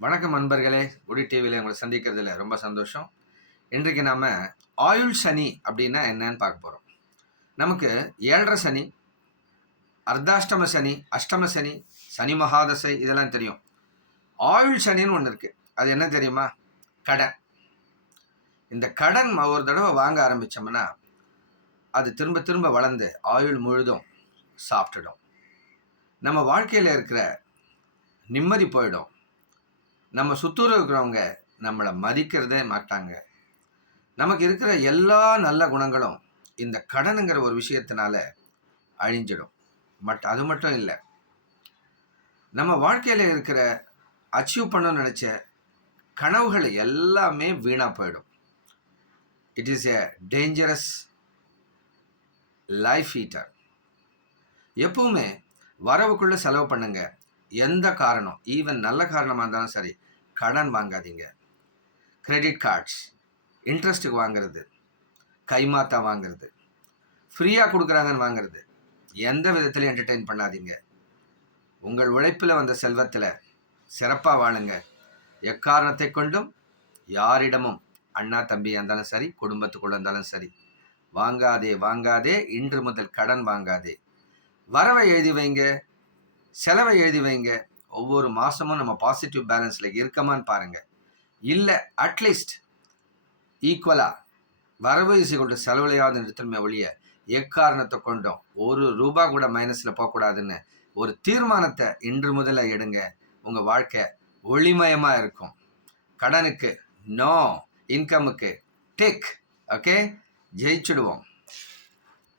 வணக்கம் நண்பர்களே. ஒடி டிவியில் உங்களை சந்திக்கிறதுல ரொம்ப சந்தோஷம். இன்றைக்கு நாம் ஆயுள் சனி அப்படின்னா என்னன்னு பார்க்க போகிறோம். நமக்கு 7.5 சனி, அர்த்தாஷ்டம சனி, அஷ்டம சனி, சனி மகாதசை இதெல்லாம் தெரியும். ஆயுள் சனின்னு ஒன்று இருக்குது. அது என்ன தெரியுமா? கடன். இந்த கடன் ஒரு தடவை வாங்க ஆரம்பித்தோம்னா அது திரும்ப திரும்ப வளர்ந்து ஆயுள் முழுதும் சாப்பிட்டுடும். நம்ம வாழ்க்கையில் இருக்கிற நிம்மதி போயிடும். நம்ம சுத்தூர் இருக்கிறவங்க நம்மளை மதிக்கிறதே மாட்டாங்க. நமக்கு இருக்கிற எல்லா நல்ல குணங்களும் இந்த கடனுங்கிற ஒரு விஷயத்தினால அழிஞ்சிடும். அது மட்டும் இல்லை, நம்ம வாழ்க்கையில் இருக்கிற அச்சீவ் பண்ணணும்னு நினச்ச கனவுகள் எல்லாமே வீணாக போயிடும். It is a dangerous life eater. எப்பவுமே வரவுக்குள்ளே செலவு பண்ணுங்க. எந்த காரணம், ஈவன் நல்ல காரணமாக இருந்தாலும் சரி, கடன் வாங்காதீங்க. கிரெடிட் கார்ட்ஸ், இன்ட்ரெஸ்ட்டுக்கு வாங்கிறது, கைமாத்தா வாங்கிறது, ஃப்ரீயாக கொடுக்குறாங்கன்னு வாங்கிறது, எந்த விதத்துலையும் என்டர்டெயின் பண்ணாதீங்க. உங்கள் உழைப்பில் வந்த செல்வத்தில் சிறப்பாக வாழுங்க. எக்காரணத்தை கொண்டும் யாரிடமும், அண்ணா தம்பியாக இருந்தாலும் சரி, குடும்பத்துக்குள்ளே இருந்தாலும் சரி, வாங்காதே. இன்று முதல் கடன் வாங்காதே. வரவை எழுதி வைங்க, செலவை எழுதி வைங்க. ஒவ்வொரு மாதமும் நம்ம பாசிட்டிவ் பேலன்ஸில் இருக்கமான்னு பாருங்கள். இல்லை, அட்லீஸ்ட் ஈக்குவலாக வரவு இசைக்கொண்டு செலவுலையாவது நிறுத்தணுமே ஒழிய எக்காரணத்தை கொண்டும் ₹1 கூட மைனஸில் போகக்கூடாதுன்னு ஒரு தீர்மானத்தை இன்று முதல்ல எடுங்க. உங்கள் வாழ்க்கை ஒளிமயமாக இருக்கும். கடனுக்கு நோ, இன்கமுக்கு டேக். ஓகே, ஜெயிச்சுடுவோம்.